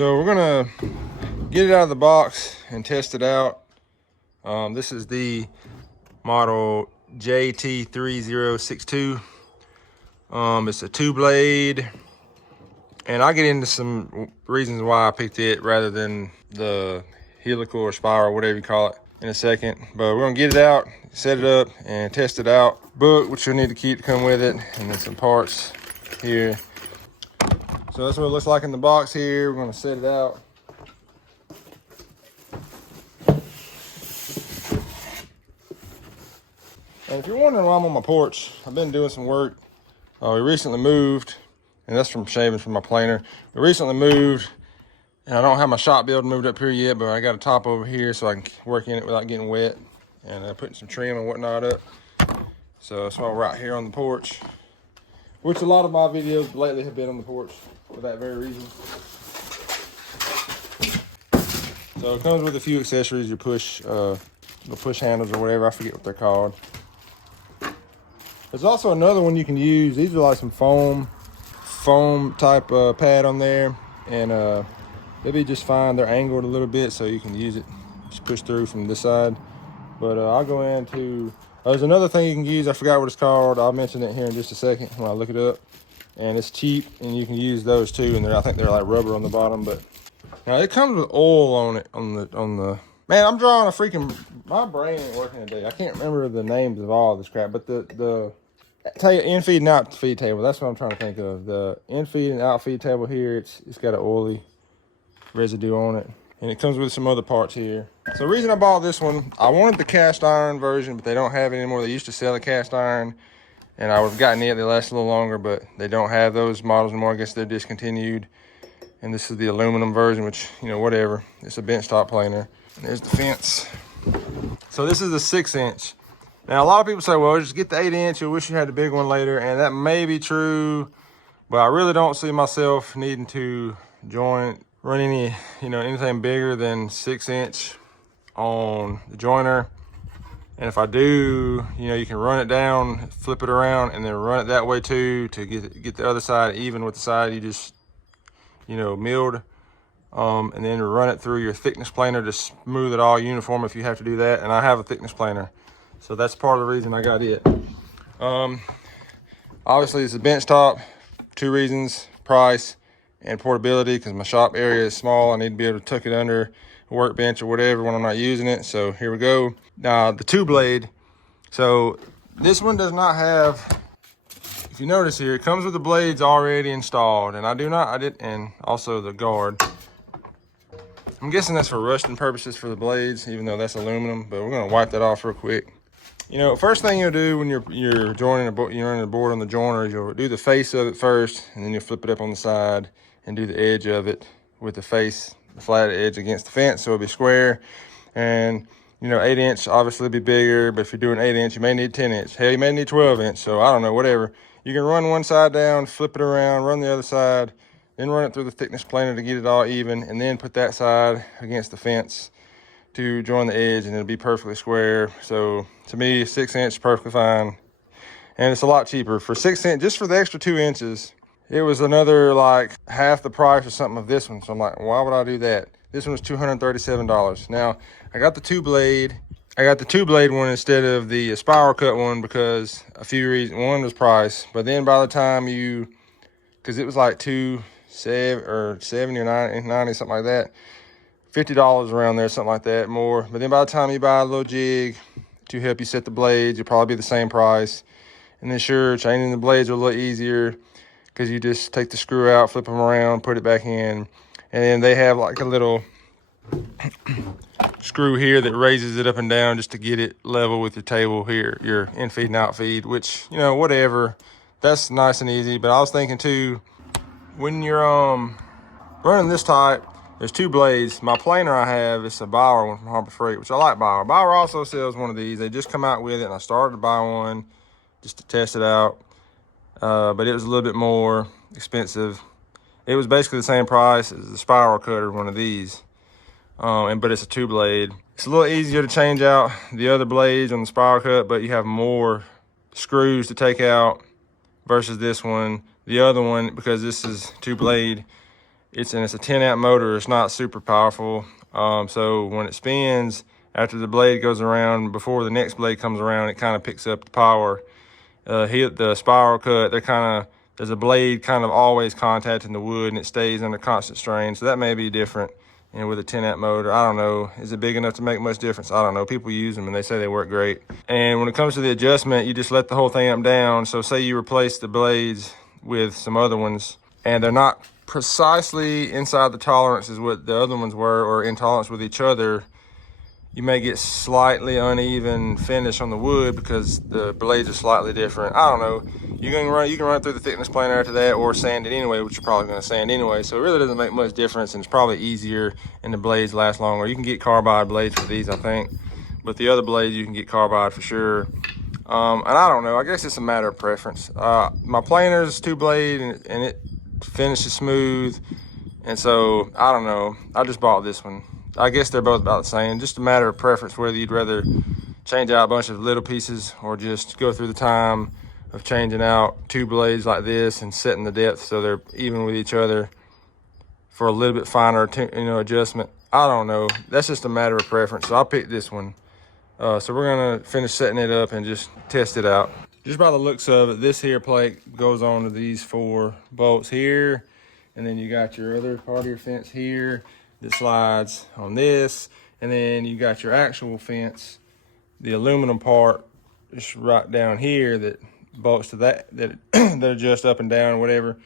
So we're gonna get it out of the box and test it out. This is the model JT3062. It's a 2-blade, and I'll get into some reasons why I picked it rather than the helical or spiral, whatever you call it, in a second. But we're gonna get it out, set it up, and test it out. Book, which you'll need to keep to come with it, and then some parts here. So that's what it looks like in the box here. We're gonna set it out. And if you're wondering why I'm on my porch, I've been doing some work. We recently moved, and that's from shaving from my planer. We recently moved, and I don't have my shop building moved up here yet, but I got a top over here so I can work in it without getting wet, and putting some trim and whatnot up. So that's why we're right here on the porch, which a lot of my videos lately have been on the porch for that very reason. So it comes with a few accessories, your push, the push handles or whatever, I forget what they're called. There's also another one you can use. These are like some foam type pad on there, and they'll be just fine. They're angled a little bit so you can use it, just push through from this side. But I'll go into, there's another thing you can use. I forgot what it's called. I'll mention it here in just a second when I look it up. And it's cheap, and you can use those too. And I think they're like rubber on the bottom. But now it comes with oil on it. On the man, I'm drawing a freaking. My brain ain't working today. I can't remember the names of all this crap. But the in feed and out feed table. That's what I'm trying to think of. The in feed and out feed table here. It's got an oily residue on it. And it comes with some other parts here. So the reason I bought this one, I wanted the cast iron version, but they don't have it anymore. They used to sell the cast iron, and I would have gotten it. They last a little longer, but they don't have those models anymore. I guess they're discontinued. And this is the aluminum version, which, you know, whatever. It's a bench top planer. And there's the fence. So this is the 6-inch. Now, a lot of people say, well, just get the 8-inch. You'll wish you had the big one later. And that may be true, but I really don't see myself needing to run anything bigger than 6-inch on the joiner. And if I do, you can run it down, flip it around, and then run it that way too to get the other side even with the side you just milled, and then run it through your thickness planer to smooth it all uniform if you have to do that. And I have a thickness planer, so that's part of the reason I got it. Obviously it's a bench top. 2 reasons: price and portability, because my shop area is small. I need to be able to tuck it under a workbench or whatever when I'm not using it. So here we go. Now the 2-blade. So this one does not have, if you notice here, it comes with the blades already installed, and and also the guard. I'm guessing that's for rusting purposes for the blades, even though that's aluminum, but we're gonna wipe that off real quick. First thing you'll do when you're joining the board on the joiner is you'll do the face of it first, and then you'll flip it up on the side and do the edge of it with the face, the flat edge against the fence, so it'll be square. And 8-inch obviously will be bigger, but if you're doing 8-inch, you may need 10-inch. Hell, you may need 12-inch. So I don't know, whatever. You can run one side down, flip it around, run the other side, then run it through the thickness planer to get it all even, and then put that side against the fence to join the edge, and it'll be perfectly square. So to me, 6-inch is perfectly fine, and it's a lot cheaper. For 6-inch, just for the extra 2 inches, it was another like half the price or something of this one. So I'm like, why would I do that? This one was $237. Now I got the 2-blade. I got the 2-blade one instead of the spiral cut one because a few reasons. One was price, but then by the time because it was like $270 or $90, something like that. $50 around there, something like that, more. But then by the time you buy a little jig to help you set the blades, you'll probably be the same price. And then sure, changing the blades are a little easier because you just take the screw out, flip them around, put it back in. And then they have like a little screw here that raises it up and down just to get it level with your table here, your in feed and out feed, which, whatever. That's nice and easy. But I was thinking too, when you're running this type, there's 2 blades. My planer I have is a Bauer one from Harbor Freight, which I like Bauer. Bauer also sells one of these. They just come out with it, and I started to buy one just to test it out. But it was a little bit more expensive. It was basically the same price as the spiral cutter, one of these. But it's a 2-blade. It's a little easier to change out the other blades on the spiral cut, but you have more screws to take out versus this one. The other one, because this is 2-blade, It's a 10 amp motor. It's not super powerful. So when it spins, after the blade goes around, before the next blade comes around, it kind of picks up the power. Hit the spiral cut, there's a blade kind of always contacting the wood, and it stays under constant strain. So that may be different. And with a 10 amp motor, I don't know. Is it big enough to make much difference? I don't know. People use them and they say they work great. And when it comes to the adjustment, you just let the whole thing up and down. So say you replace the blades with some other ones and they're not precisely inside the tolerances what the other ones were, or in tolerance with each other, you may get slightly uneven finish on the wood because the blades are slightly different. I don't know. You can run through the thickness planer after that, or sand it anyway, which you're probably going to sand anyway. So it really doesn't make much difference, and it's probably easier, and the blades last longer. You can get carbide blades for these, I think, but the other blades you can get carbide for sure. And I don't know. I guess it's a matter of preference. My planer's 2-blade, and it finishes smooth, and so I don't know. I just bought this one. I guess they're both about the same. Just a matter of preference whether you'd rather change out a bunch of little pieces or just go through the time of changing out 2 blades like this and setting the depth so they're even with each other for a little bit finer, adjustment. I don't know. That's just a matter of preference. So I picked this one. So we're gonna finish setting it up and just test it out. Just by the looks of it, this here plate goes on to these 4 bolts here, and then you got your other part of your fence here that slides on this, and then you got your actual fence, the aluminum part, just right down here that bolts to that that adjust up and down or whatever.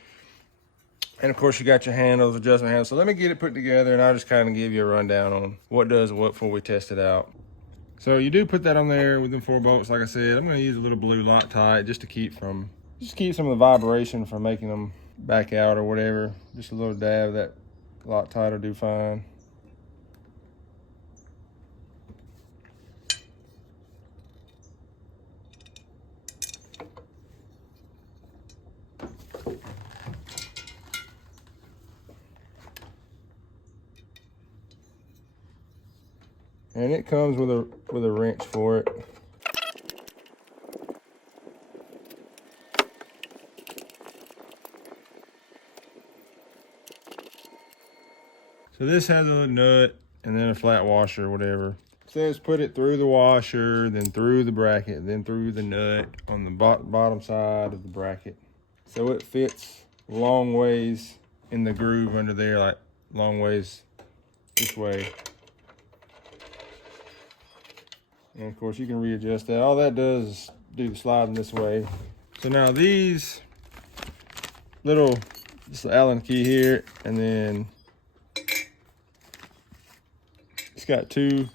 And of course you got your handles, adjustment handles. So let me get it put together, and I'll just kind of give you a rundown on what does what before we test it out. So you do put that on there with them 4 bolts. Like I said, I'm going to use a little blue Loctite just to keep some of the vibration from making them back out or whatever. Just a little dab of that Loctite will do fine. And it comes with a wrench for it. So this has a nut and then a flat washer or whatever. It says put it through the washer, then through the bracket, then through the nut on the bottom side of the bracket. So it fits long ways in the groove under there, like long ways this way. And of course you can readjust that. All that does is do the sliding this way. So now these little, this Allen key here, and then it's got 2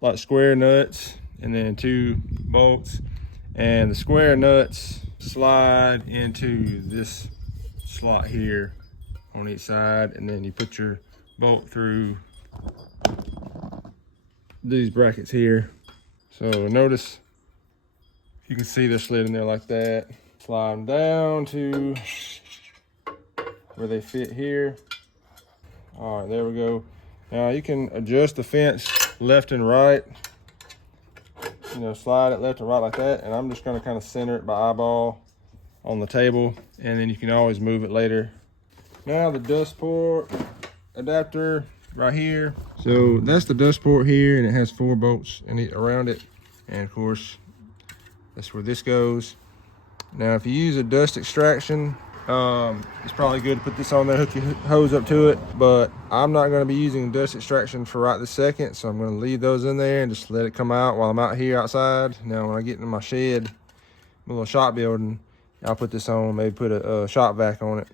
like square nuts and then 2 bolts, and the square nuts slide into this slot here on each side, and then you put your bolt through these brackets here. So notice, you can see they're slid in there like that. Slide them down to where they fit here. All right, there we go. Now you can adjust the fence left and right. Slide it left and right like that. And I'm just gonna kind of center it by eyeball on the table, and then you can always move it later. Now the dust port adapter right here. So that's the dust port here, and it has 4 bolts around it. And of course, that's where this goes. Now, if you use a dust extraction, it's probably good to put this on there, hook your hose up to it, but I'm not going to be using dust extraction for right this second, so I'm going to leave those in there and just let it come out while I'm out here outside. Now, when I get into my shed, my little shop building, I'll put this on, maybe put a shop vac on it,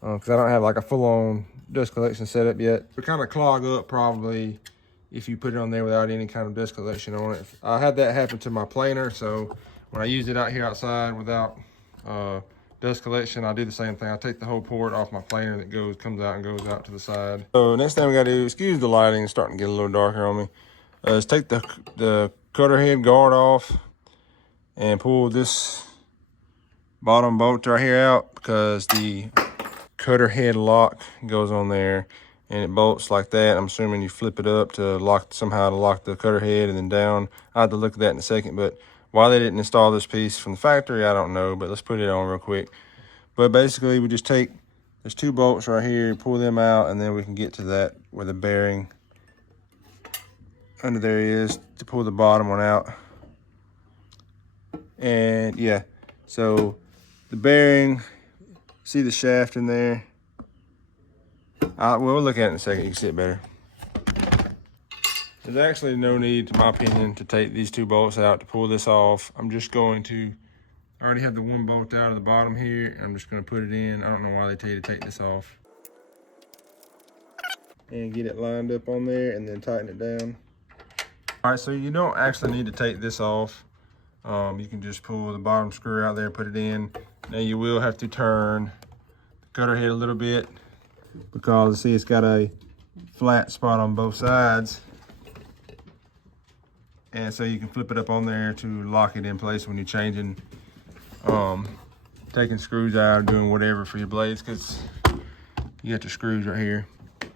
because I don't have like a full-on dust collection setup yet. It kind of clog up probably if you put it on there without any kind of dust collection on it. I had that happen to my planer, so when I use it out here outside without dust collection, I do the same thing. I take the whole port off my planer that comes out and goes out to the side. So next thing we gotta do, excuse the lighting, it's starting to get a little darker on me, is take the cutter head guard off and pull this bottom bolt right here out, because the cutter head lock goes on there and it bolts like that. I'm assuming you flip it up to somehow to lock the cutter head and then down. I'll have to look at that in a second, but why they didn't install this piece from the factory, I don't know, but let's put it on real quick. But basically we just take there's 2 bolts right here. Pull them out, and then we can get to that where the bearing under there is to pull the bottom one out. And yeah, so the bearing, see the shaft in there. We'll look at it in a second. You can see it better. There's actually no need, in my opinion, to take these 2 bolts out to pull this off. I'm just going to, I already have the 1 bolt out of the bottom here. I'm just going to put it in. I don't know why they tell you to take this off. And get it lined up on there and then tighten it down. All right, so you don't actually need to take this off. You can just pull the bottom screw out there, put it in. Now you will have to turn the cutter head a little bit because see it's got a flat spot on both sides. And so you can flip it up on there to lock it in place when you're changing, taking screws out, doing whatever for your blades, because you got your screws right here.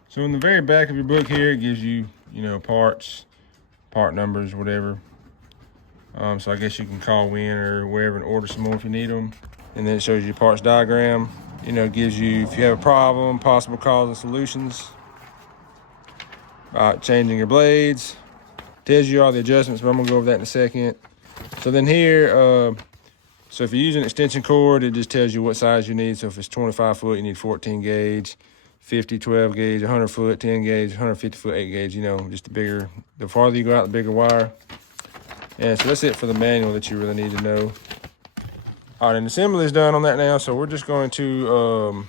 So in the very back of your book here, it gives you, you know, parts, part numbers, whatever. So I guess you can call Win or wherever and order some more if you need them. And then it shows you parts diagram. You know, it gives you, if you have a problem, possible cause and solutions. Changing your blades. Tells you all the adjustments, but I'm gonna go over that in a second. So then here, so if you're using an extension cord, it just tells you what size you need. So if it's 25 foot, you need 14 gauge, 50, 12 gauge, 100 foot, 10 gauge, 150 foot, 8 gauge, you know, just the bigger, the farther you go out, the bigger wire. And so that's it for the manual that you really need to know. All right, and the assembly is done on that now. So we're just going to,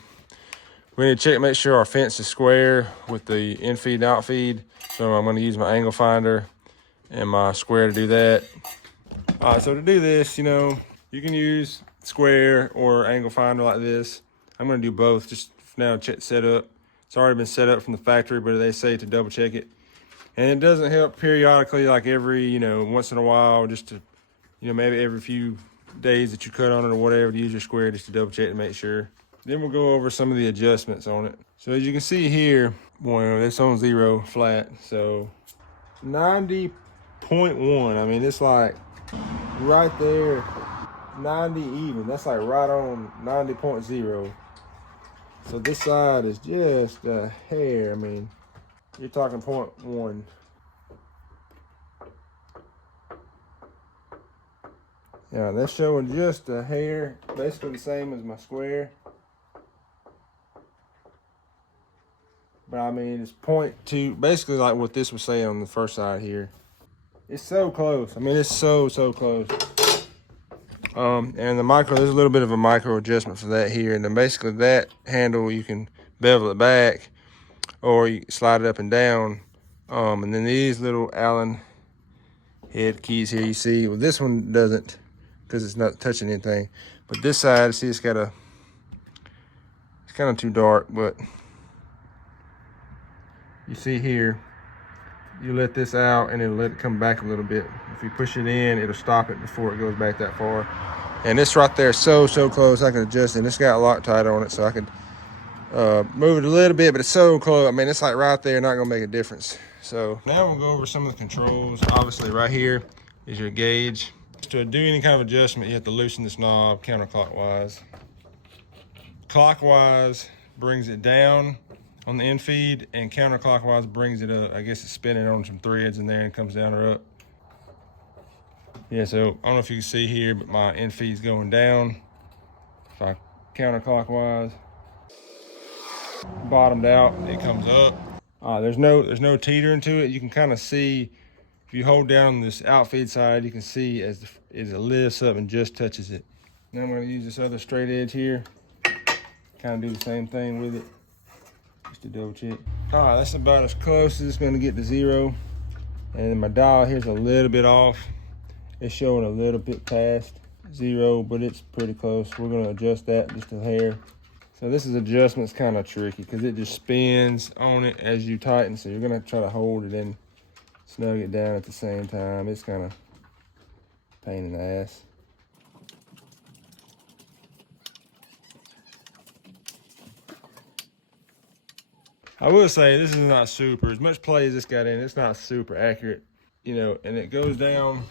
we need to check, make sure our fence is square with the in-feed and out-feed. So I'm gonna use my angle finder and my square to do that. All right, so to do this, you know, you can use square or angle finder like this. I'm gonna do both just now, check set up. It's already been set up from the factory, but they say to double check it. And it doesn't help periodically, like every, you know, once in a while, just to, you know, maybe every few days that you cut on it or whatever, to use your square just to double check to make sure. Then we'll go over some of the adjustments on it. So as you can see here, well, it's on 0 flat, so 90.1. I mean, it's like right there, 90 even. That's like right on 90.0. So this side is just a hair. I mean, you're talking 0.1. Yeah, that's showing just a hair, basically the same as my square. But I mean, it's 0.2, basically like what this was saying on the first side here. It's so close. I mean, it's so close. And the micro, there's a little bit of a micro adjustment for that here. And then basically that handle, you can bevel it back or you slide it up and down. And then these little Allen head keys here, you see, well, this one doesn't because it's not touching anything. But this side, see, it's got a, it's kind of too dark, but you see here, you let this out and it'll let it come back a little bit. If you push it in, it'll stop it before it goes back that far. And this right there, so close, I can adjust it. And it's got Loctite on it, so I can move it a little bit, but it's so close. I mean, it's like right there, not gonna make a difference. So now we'll go over some of the controls. Obviously right here is your gauge. To do any kind of adjustment, you have to loosen this knob counterclockwise. Clockwise brings it down on the in feed, and counterclockwise brings it up. I guess it's spinning on some threads in there and comes down or up. Yeah, so I don't know if you can see here, but my in feed's going down. If I counterclockwise, bottomed out, it comes up. There's no teetering to it. You can kind of see, if you hold down this outfeed side, you can see as it lifts up and just touches it. Now I'm gonna use this other straight edge here, kind of do the same thing with it, just to double check. All right, that's about as close as it's gonna get to 0. And then my dial here's a little bit off. It's showing a little bit past 0, but it's pretty close. We're gonna adjust that just a hair. So this adjustment's kind of tricky because it just spins on it as you tighten. So you're gonna try to hold it and snug it down at the same time. It's kind of pain in the ass. I will say this is not super, as much play as this got in, it's not super accurate, you know, and it goes down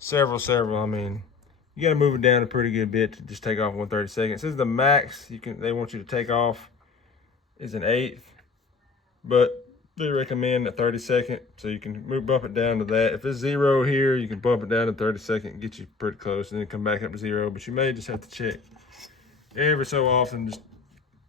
several, I mean, You got to move it down a pretty good bit to just take off 1/32. This is the max they want you to take off is an 1/8, but they recommend a 32nd, so you can bump it down to that. If it's 0 here, you can bump it down to 32nd and get you pretty close, and then come back up to 0. But you may just have to check every so often, just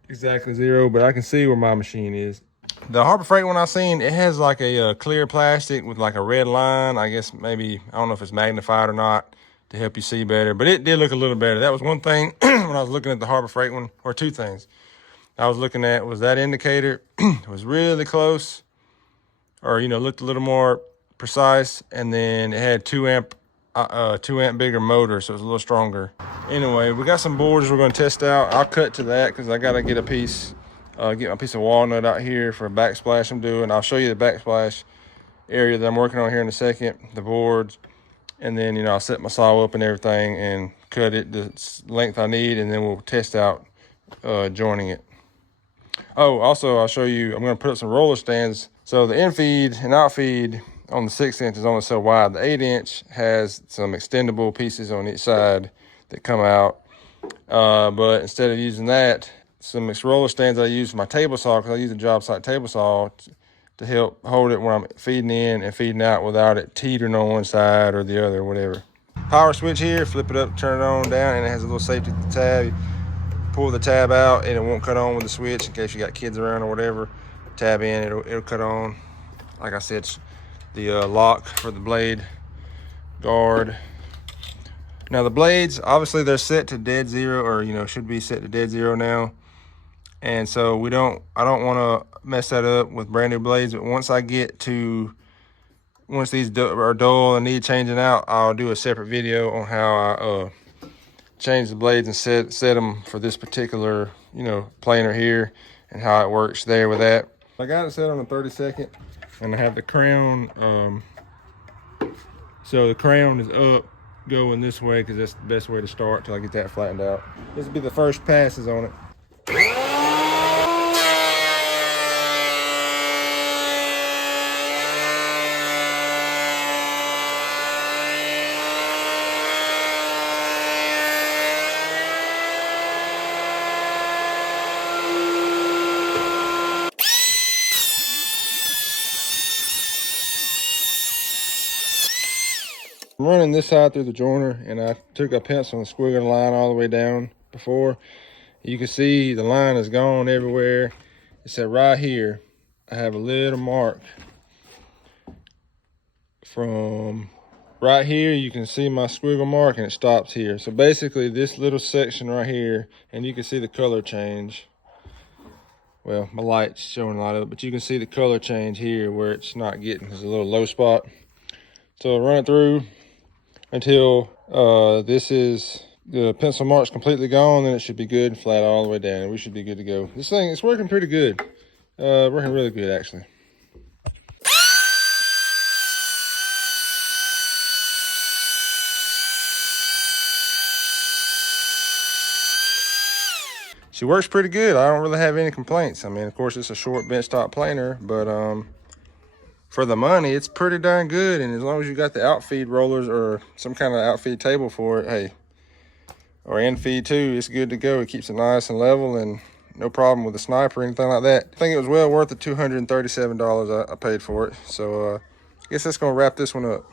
exactly 0. But I can see where my machine is. The Harbor Freight one I've seen, it has like a clear plastic with like a red line. I guess maybe, I don't know if it's magnified or not to help you see better, but it did look a little better. That was one thing when I was looking at the Harbor Freight one, or two things I was looking at, was that indicator was really close, or, you know, looked a little more precise, and then it had 2 amp bigger motor, so it was a little stronger. Anyway, we got some boards we're going to test out. I'll cut to that because I got to get a piece, get my piece of walnut out here for a backsplash I'm doing. I'll show you the backsplash area that I'm working on here in a second, the boards, and then, you know, I'll set my saw up and everything and cut it the length I need, and then we'll test out joining it. Oh, also, I'll show you, I'm going to put up some roller stands. So the in feed and out feed on the 6-inch is only so wide. The 8-inch has some extendable pieces on each side that come out. But instead of using that, some mixed roller stands I use for my table saw, because I use a job site table saw to help hold it when I'm feeding in and feeding out without it teetering on one side or the other, or whatever. Power switch here, flip it up, turn it on, down, and it has a little safety tab. Pull the tab out and it won't cut on with the switch in case you got kids around or whatever. Tab in, it'll cut on. Like I said, the lock for the blade guard. Now the blades, obviously they're set to dead zero, or, you know, should be set to dead zero now. And so I don't want to mess that up with brand new blades. But once these are dull and need changing out, I'll do a separate video on how I change the blades and set them for this particular, you know, planer here, and how it works there with that. I got it set on the 32nd, and I have the crown. So the crown is up, going this way, because that's the best way to start till I get that flattened out. This will be the first passes on it. I'm running this side through the joiner, and I took a pencil and squiggled the line all the way down before. You can see the line is gone everywhere. Except right here, I have a little mark. From right here, you can see my squiggle mark, and it stops here. So basically this little section right here, and you can see the color change. Well, my light's showing a lot of it, but you can see the color change here where it's not getting, there's a little low spot. So I'll run it through until the pencil mark's completely gone, then it should be good and flat all the way down, and we should be good to go. This thing, it's working pretty good. Working really good, actually. She works pretty good. I don't really have any complaints. I mean, of course, it's a short benchtop planer, but for the money, it's pretty darn good. And as long as you got the outfeed rollers or some kind of outfeed table for it, hey, or infeed too, it's good to go. It keeps it nice and level, and no problem with the sniper or anything like that. I think it was well worth the $237 I paid for it. So I guess that's gonna wrap this one up.